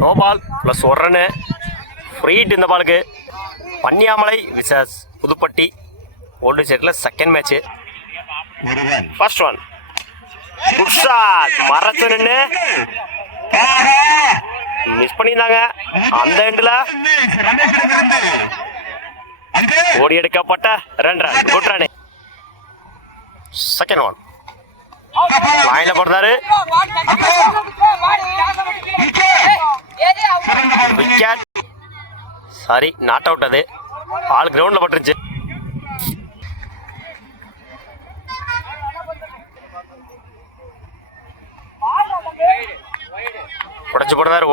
No ball plus ஒரு run. Free hit இந்த பாலுக்கு. பன்னியாமலை விசஸ் புதுப்பட்டி ஓல்டு செட்டில் second match. First one good shot. மரத்து நின்று மிஸ் பண்ணியிருந்தாங்க. அந்த எண்டில் ஓடி எடுக்கப்பட்ட 2 run. Good run. Second one லைன்ல போடுறாரு. விக்கெட். Sorry, not out. அது பால் கிரவுண்ட்ல பட்டுருச்சு. உடச்சு போடுறாரு.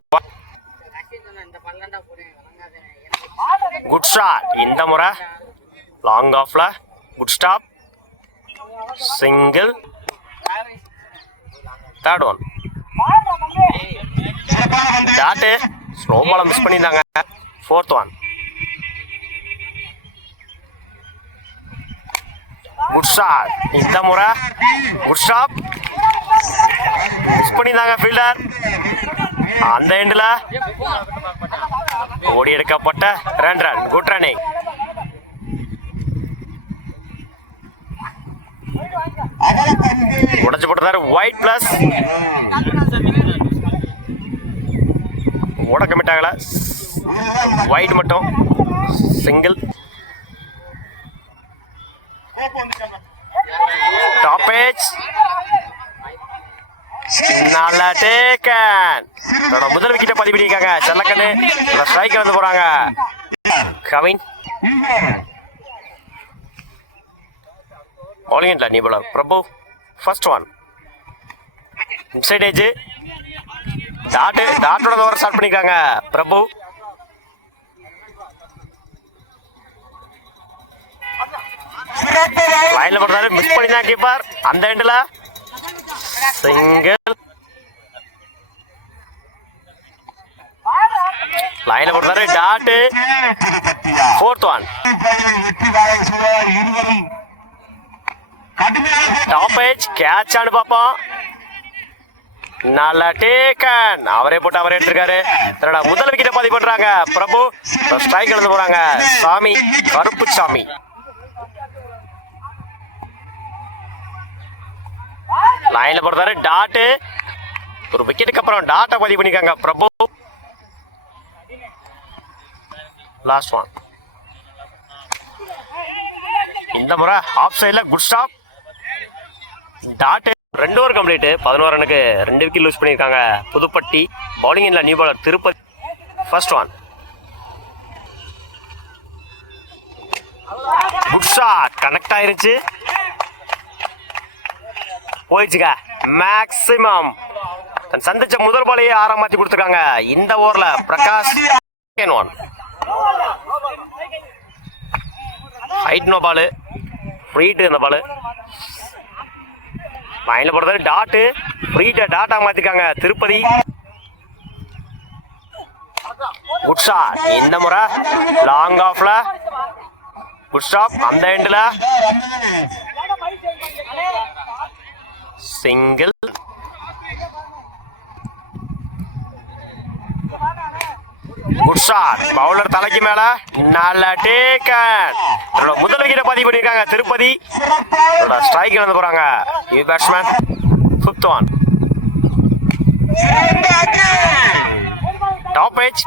Good shot. இந்த முறை லாங் ஆஃப்ல good stop. Single. Third one dot. Slow பால மிஸ் பண்ணியிருந்தாங்க. Fourth one good shot. இந்த முறை குட் ஸ்டாப். மிஸ் பண்ணியிருந்தாங்க ஃபீல்டர். அந்த எண்டில் ஓடி எடுக்கப்பட்ட 2 ரன். Good running. உடச்சு போட்டுறாரு. ஒயிட் பிளஸ் ஓட கமிட் ஆகல. ஒயிட் மட்டும். சிங்கிள். டாப் ஏஜ் நல்லா டேக்கன். முதல் விக்கெட்டை பதிவு பண்ணியிருக்காங்க செல்லக்கண்ணு. ஸ்ட்ரைக் வந்து போறாங்க. கவின் bowling நீ bowler Prabhu. First one inside edge. டாட்டோட ஓவர் ஸ்டார்ட் பண்ணிருக்காங்க பிரபு. லைன்ல போடுறாரு. மிஸ் பண்ணிதான் கீப்பர். அந்த எண்டில் சிங்கிள். லைன்ல போடுறாரு. Dot. Fourth one top edge. Catch ஆனு பார்ப்போம். நல்லா டேக்கன். அவரே போட்டு அவரே எடுத்திருக்காரு. முதல் விக்கெட்டை பதிவு பண்றாங்க பிரபு. ஸ்ட்ரைக் எழுந்து போறாங்க சாமி. கருப்பு சாமி. லைன்ல போடுறாரு. டாட்டு. ஒரு விக்கெட்டுக்கு அப்புறம் டாட்டை பதிவு பண்ணிருக்காங்க பிரபு. லாஸ்ட் ஒன் இந்த முறை ஆஃப் சைட்ல good stop. Dot. 2 over complete. 11 ரனுக்கு 2 விக்கெட் லூஸ் பண்ணியிருக்காங்க புதுப்பட்டி. பவுலிங் இல்ல new bowler Tirupati. First one good shot. Connect ஆயிருச்சு. போயிடுச்சுங்க. மேக்சிமம் சந்திச்ச முதல் பாலையே 6 மாத்தி கொடுத்துருக்காங்க இந்த ஓவர்ல Prakash. Second one height no ball. Free hit இந்த பாலு. லைன்ல போடுறது. டாட்டு. ஃப்ரீட்டை டாட்டா மாத்திருக்காங்க திருப்பதி. Good shot. இந்த முறை லாங் ஆஃப்ல குட் ஸ்டாப். அந்த எண்டில் சிங்கிள். Good shot. பவுலர் தலைக்கு மேல நல்ல டேக்கன். முதல் விக்கெட்டை பதிவு பண்ணிருக்காங்க திருப்பதி. ஸ்ட்ரைக் வந்து போறாங்க batsman. Fifth one top age.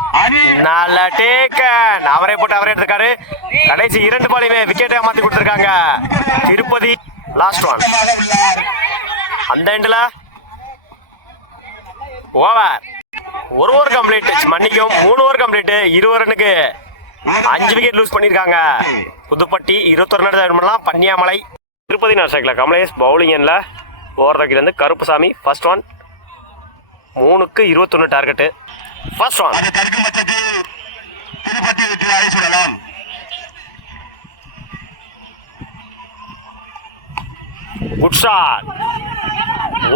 நல்ல டேக்கன். அவரே போட்டு அவரே எடுத்திருக்காரு. கடைசி 2 பாலையுமே விக்கெட்டை மாத்தி கொடுத்திருக்காங்க திருப்பதி. லாஸ்ட் ஒன் அந்த எண்டில் ஓவர். 1 over complete. மன்னிக்கும் 3 ஓவர் கம்ப்ளீட். 20 ரனுக்கு 5 விக்கெட் லூஸ் பண்ணியிருக்காங்க புதுப்பட்டி. 21 ரன் தான் பண்ணலாம் பன்னியாமலை. திருப்பதி நர்சைக்கில் கமலேஷ். பவுலிங் எண்ணில் ஓவர் தக்கிலேருந்து கருப்புசாமி. ஃபர்ஸ்ட் ஒன் 3க்கு 21 target. First one good shot.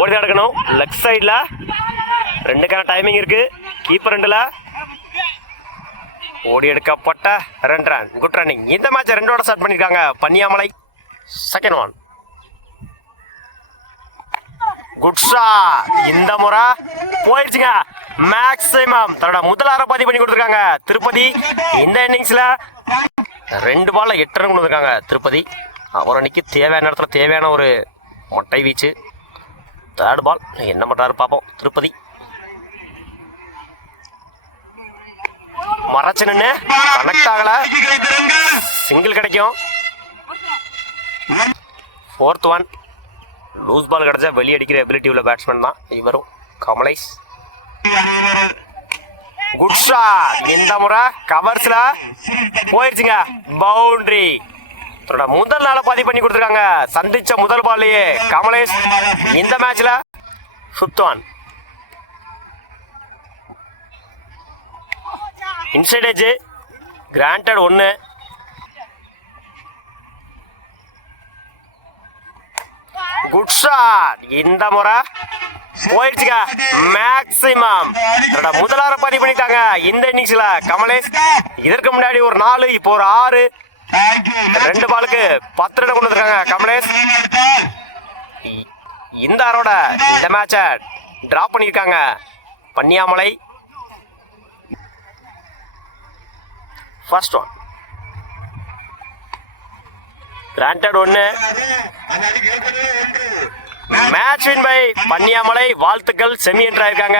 ஓடி எடுக்கணும். லெக் சைடில் 2க்கான டைமிங் இருக்கு. கீப்பர் 2ல ஓடி எடுக்கப்பட்ட 2 ரன். Good running. இந்த மேட்ச் 2ஓட ஸ்டார்ட் பண்ணியிருக்காங்க Panniyamalai. Second one good shot. இந்த முறை போயிடுச்சுங்க. மேக்ஸிமம் தன்னோட முதல் ஆரை பதிவு பண்ணி கொடுத்துருக்காங்க திருப்பதி. இந்த இன்னிங்ஸ்ல 2 பால்ல 8 ரன் கொண்டு வந்திருக்காங்க திருப்பதி. அவர் அன்னைக்கு தேவையான இடத்துல தேவையான ஒரு மொட்டை வீச்சு. தேர்ட் பால் என்ன பண்றாரு பார்ப்போம். திருப்பதி மறைச்சு நின்று கனெக்ட் ஆகல, சிங்கிள் கிடைக்கும். 4th 1 லூஸ் பால் கிடைச்சா வெளியே அடிக்கிற எபிலிட்டி உள்ள பேட்ஸ்மேன் தான் இவரும். Kamalesh good shot. இந்த முறை கவர்ஸ்ல போயிடுச்சுங்க, பவுண்டரி. தன்னோட முதல் நாள பதிவு பண்ணி கொடுத்துருக்காங்க சந்திச்ச முதல் பால்லையே கமலேஷ். இந்த மேட்ச்ல 5th 1 inside edge granted 1. Good shot. இந்த முறை போயிடுச்சுங்க, மேக்ஸிமம் தன்னோட முதலார பதிவு பண்ணிட்டாங்க இந்த இன்னிங்ஸ்ல கமலேஷ். இதற்கு முன்னாடி ஒரு 4, இப்போ ஒரு 6, 2 பாலுக்கு 10 ரன் கொண்டு வந்திருக்காங்க கமலேஷ். இந்த ஆரோட இந்த மேட்ச டிராப் பண்ணியிருக்காங்க Panniyamalai. First 1 granted 1. Match win by Panniyamalai. வாழ்த்துக்கள், செமி என்ட்ரா இருக்காங்க.